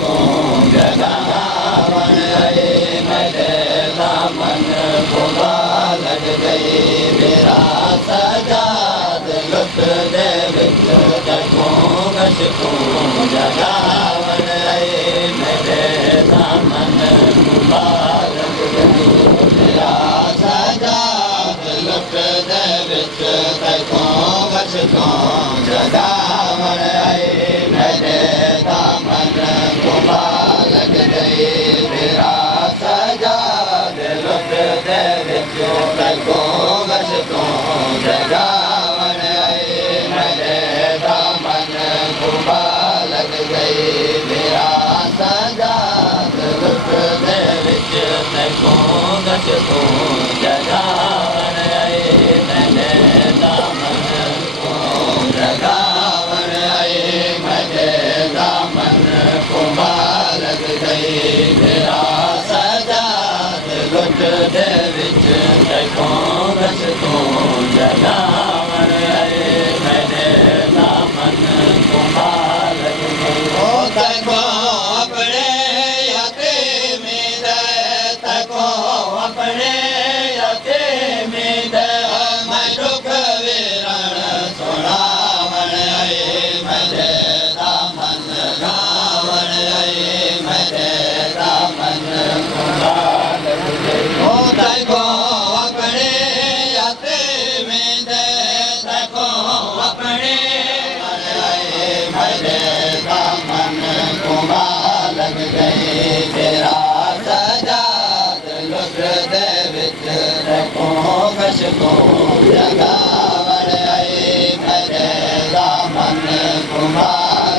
को जगावन आए मेरे दामन को लग गई मेरा सजाद लुट दे विच तकों बस को जगावन आए मेरे दामन को लग गई मेरा सजाद लुट दे विच तकों बस को जगावन आए मेरे दामन को लग गई मेरा सजाद लुट दे विच तकों बस को जगावन आए मेरे दामन को लग गई मेरा सजाद लुट दे विच तकों बस को जगावन आए मेरे दामन को जगावन आए मेरे दामन को लग गई मेरा सजाद लुट दे विच तकों बस को जगावन आए मेरे दामन को लग गई तकों अपने यतीम दे तकों अपने यतीम दे मैं दुख विरण सुनावन आए मेरे दामन गावन आए मेरे दामन को लग गई तकों अपने यतीम दे तकों अपने आए मेरे दामन को लग गई मेरा सजाद लुट दे विच तकों बस को जगावन आए मेरे दामन को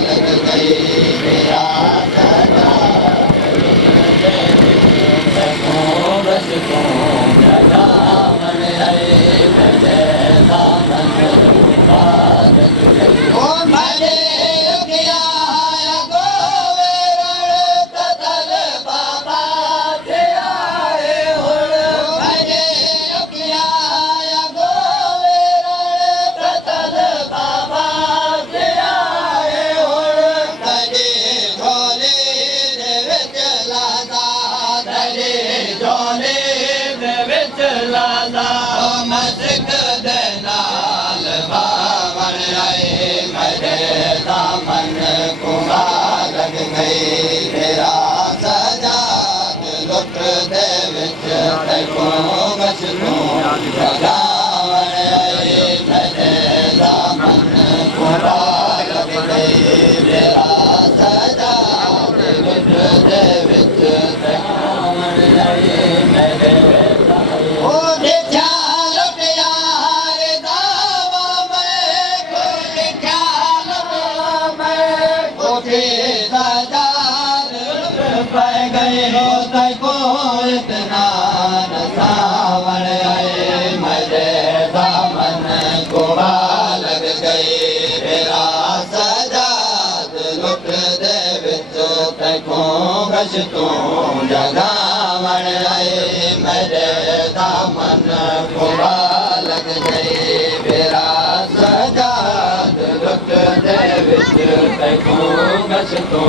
लग गई मेरा सजाद लुट दे विच तकों बस को जगावन आए मेरे दामन को लग गई ओ मेरे किया गोवेरण ततल बाबा जे आए हुण मेरे किया गोवेरण ततल बाबा जे आए हुण तड़े झोले दे विच लादा तड़े झोले दे विच लादा मस्क दे नाल बावन आए मेरे दामन को लग गई मेरा सजाद लुट दे विच तकों बस को जगावन आए मेरे दामन को लग गई मेरा सजाद लुट दे विच तकों आए मेरे ओ देखा लुटिया रे दावा मैं को देखा लुटिया मैं कोठे सजाद लुट पाए गए हो तकों इतना नसावन आए मेरे दामन को लग गई मेरा सजाद लुट दे विच तकों बस को जगावन आए मेरे दामन को लग गई मेरा सजाद लुट दे विच तकों बस को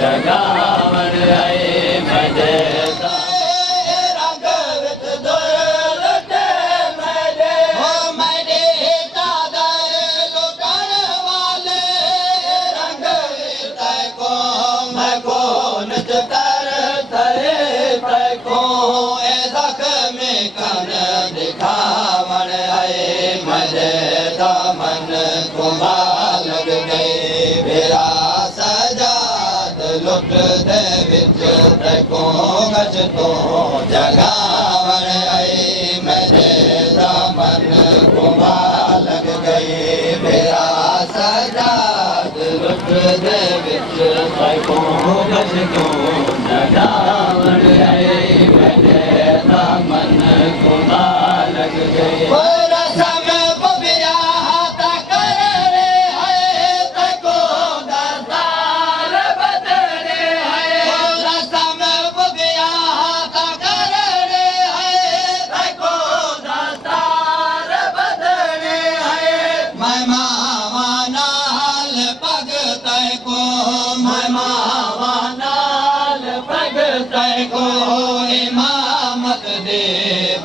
जगावन आए मेरे रंग विच दुलट मेरे हो मेरे चादर लुटन वाले रंग तकों मैं कौन कर तरे तकों ए जख्म कन दिखावन आए मेरे दामन को लग गई मेरा सजाद लुट दे विच तकों बस को जगावन आए मेरे दामन को लग गई मेरा सजाद लुट दे विच तकों बस को जगावन आए मेरे दामन को लग गई रसम बियाह तक रे है तकों दरदार बदले है रसम बियाह तक रे है तकों दरदार बदले है मैं मावा नाल पग तकों मैं मावा तैको इमामत दे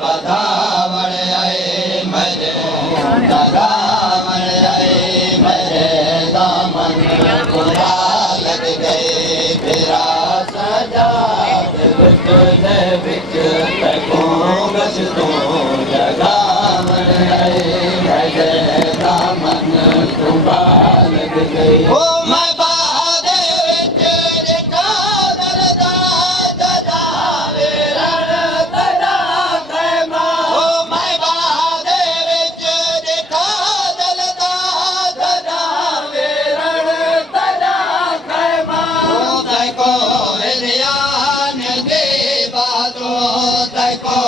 बधावण आए मेरे बधावण आए मेरे दामन खुदा लग गए फिरा सजाद विच दे विच तैको गश्तों जगावण आए मेरे दामन खुदा लग गए ओ मैं बादे विच देखा दरदा जजावे रण तड़ा कैमा ओ मैं बादे विच देखा दरदा जजावे रण तड़ा कैमा ओ तैको हिदयान दे बातो तैको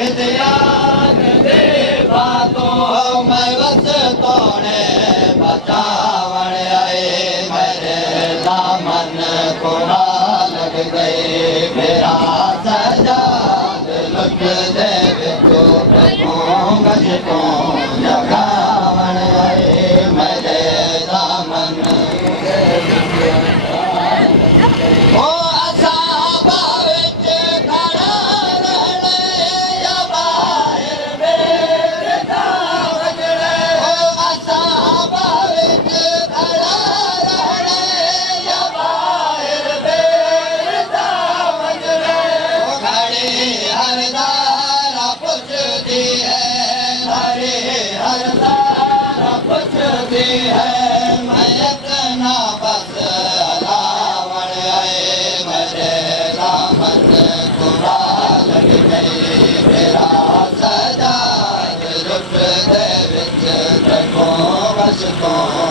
हिदयान दे बातो मैं वस तोड़े बचावण आए मेरे दामन खुदा लग गए मेरा सजाद लुट दे बिचो गज को जगावण आए मेरे दामन ओ असाबा विच खड़ा रहणे या बाहिर बेरदा वजणे ओ असाबा विच खड़ा रहणे या बाहिर बेरदा वजणे ओ घड़ी हरदारा पुछदी है घड़ी हरदारा पुछदी है मैं इतना बस अलावण आए मेरे दामन खुदा लग गई मेरा सजाद लुट दे विच तैको बस को